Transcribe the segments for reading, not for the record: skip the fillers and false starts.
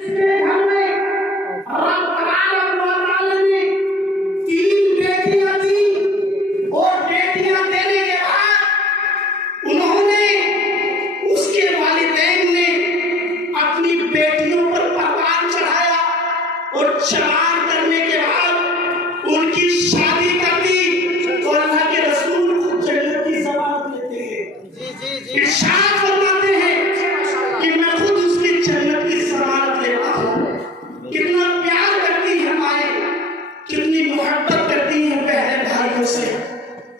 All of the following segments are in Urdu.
شراب کرنے کے بعد ان کی شادی کر دی تو اللہ کے رسول خود جنت کی ضمانت لیتے ہیں، ارشاد فرماتے ہیں کہ میں خود اس کی جنت کی ضمانت لیتا ہوں۔ کتنا پیار کرتی ہیں مائیں، کتنی محبت کرتی ہیں بہن بھائیوں سے،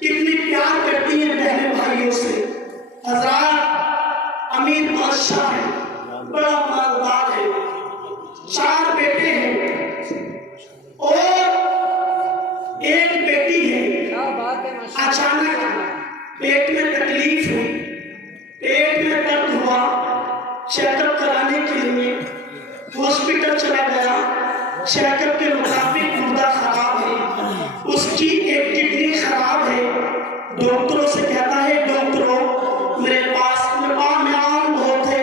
کتنی پیار کرتی ہیں بہن بھائیوں سے۔ حضرات، امیر بادشاہ ہے، بڑا مالدار ہے، 4 بیٹے ہیں اور ایک بیٹی ہے۔ اچانک پیٹ میں تکلیف ہوئی، پیٹ میں درد ہوا، چیک اپ کرانے کے لیے ہاسپٹل چلا گیا۔ چیک اپ کے مطابق گردہ خراب ہے، اس کی ایک کڈنی خراب ہے۔ ڈاکٹروں سے کہتا ہے ڈاکٹروں میرے پاس مال بہت ہے،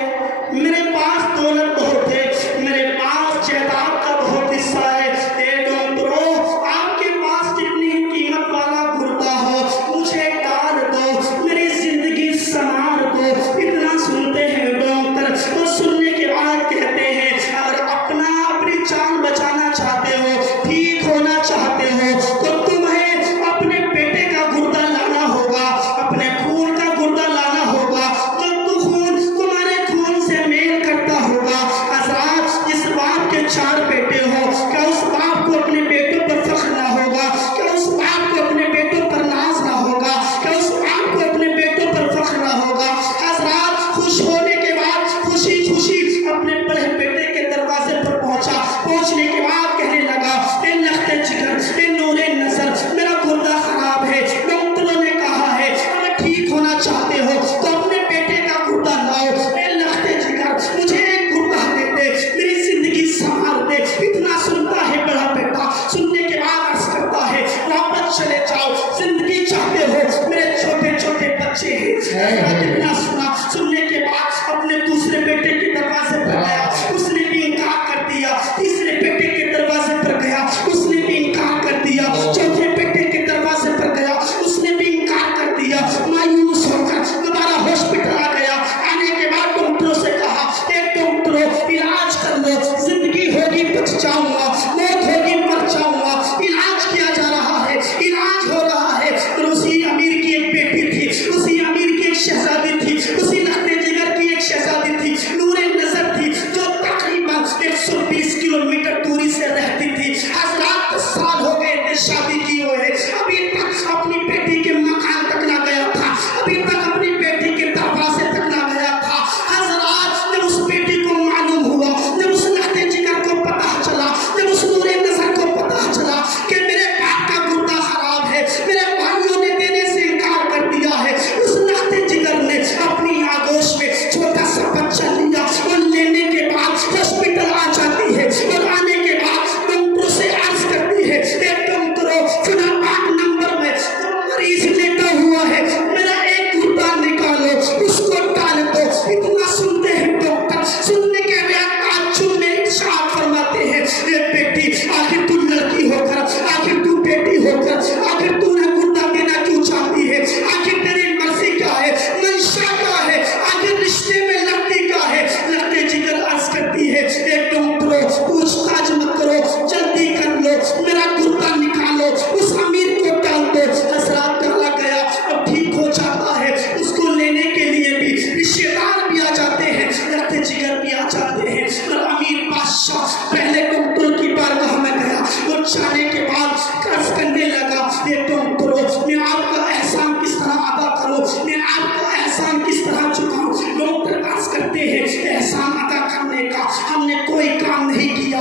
میرے پاس دولت بہت ہے، میرے پاس جائیداد کا بہت حصہ ہے، اے ڈاکٹروں آپ کے پاس جتنی قیمت والا گردہ ہو مجھے ڈال دو، میری زندگی سنوار دو۔ اتنا سنتے ہیں ڈاکٹر، اور سننے کے بعد کہتے ہیں اگر اپنی جان بچانا چاہتے ہو، ٹھیک ہونا چاہتے ہو تو تمہیں اپنے بیٹے کا گردہ لانا ہوگا، اپنے خون کا گردہ لانا ہوگا، جو خون تمہارے خون سے میل کرتا ہوگا۔ حضرات، جس باپ کے 4 بیٹے ہو، کیا اس باپ کو اپنے بیٹوں پر فخر نہ ہوگا؟ کیا اس باپ کو اپنے بیٹوں پر ناز نہ ہوگا؟ کیا اس باپ کو اپنے بیٹوں پر فخر نہ ہوگا؟ حضرات، خوش ہونے کے بعد خوشی خوشی اپنے بڑے بیٹے کے دروازے پر پہنچا۔ پہنچنے کے بعد کہنے لگا اے لخت جگر، اے نور نظر، میرا گردہ خراب ہے، ڈاکٹروں نے کہا ہے اگر ٹھیک ہونا چاہتے ہو تو اپنے بیٹے کا گردہ لاؤ۔ اے لخت جگر، مجھے ایک گردہ دے دے، میری زندگی سنوار دے۔ اتنا سنتا ہے بڑا بیٹا، سننے کے بعد عرض کرتا ہے واپس چلے جاؤ، زندگی چاہتے ہو، میرے چھوٹے چھوٹے بچے ہیں۔ اتنا سنا، سننے کے بعد اپنے دوسرے بیٹے کے دروازے پر گیا، اس نے بھی انکار کر دیا۔ تیسرے بیٹے کے دروازے پر گیا، اس نے بھی انکار کر دیا۔ چوتھے بیٹے کے دروازے پر گیا، اس نے بھی انکار کر دیا۔ مایوس ہو کر دوبارہ ہاسپٹل آ گیا۔ آنے کے بعد ڈاکٹروں سے کہا اے ڈاکٹروں علاج کر لو، زندگی ہوگی بچ جاؤں گا، موت ہوگی مر جاؤں گا۔ علاج کیا جا رہا ہے، علاج ہو رہا ہے۔ اور اسی امیر کی ایک بیٹی تھی، اسی امیر کی ایک شہزادی تھی، اسی لخت جگر کی ایک شہزادی تھی، نور نظر تھی، جو تقریباً 120 کلومیٹر دوری سے رہتی تھی۔ حضرات، 10 سال ہو گئے تھے شادی کی ہوئے، ابھی تک اپنی بیٹی کے مکان تک نہ گیا تھا، ابھی تک اپنی بیٹی کے دروازے تک نہ گیا تھا۔ حضرات، جب اس بیٹی کو معلوم ہوا، جب اس لخت جگر کو پتہ چلا، جب اس نور نظر کو پتہ چلا کہ میرے باپ کا گردہ خراب ہے، میرے بھائیوں نے دینے سے انکار کر دیا ہے، اس لخت جگر نے اپنی آغوش میں چھوٹا سا بچہ لیا اور لینے کے بعد ہاسپٹل آ جاتی ہے، اور آنے کے بعد ڈاکٹر سے عرض کرتی ہے اے ڈاکٹروں فلاں پاک نمبر میں جو مریض لیٹا ہوا ہے میرا ایک گردہ نکالو، اس کو ڈال دو۔ اتنا سنتے ہیں ڈاکٹر، سننے کے بعد تعجب میں ارشاد فرماتے ہیں اے بیٹی، آخر تو لڑکی ہو کر، آخر تو بیٹی ہو کر، آخر تو نے گردہ دینا کیوں چاہتی ہے؟ آخر تیری مرضی کیا ہے، منشا کیا ہے، آخر رشتے میں لگتی کیا ہے؟ لخت جگر عرض کرتی ہے اے ڈاکٹروں پوچھ تاچھ مت کرو، جلدی کر لو، میرا گردہ نکالو، اس امیر کو ڈال دو۔ حضرات، ڈالا گیا، اب ٹھیک ہو جاتا ہے۔ اس کو لینے کے لیے بھی رشتے دار بھی آ جاتے ہیں، لخت جگر بھی آ جاتے ہیں، اور امیر بادشاہ پہلے ڈاکٹر کی بارگاہ میں گیا، اور جانے کے بعد عرض کرنے لگا اے ڈاکٹروں میں آپ کا احسان کس طرح ادا کروں، میں آپ کا احسان کس طرح چکاؤں؟ ڈاکٹر عرض کرتے ہیں احسان ادا کرنے کا ہم نے کوئی کام نہیں کیا،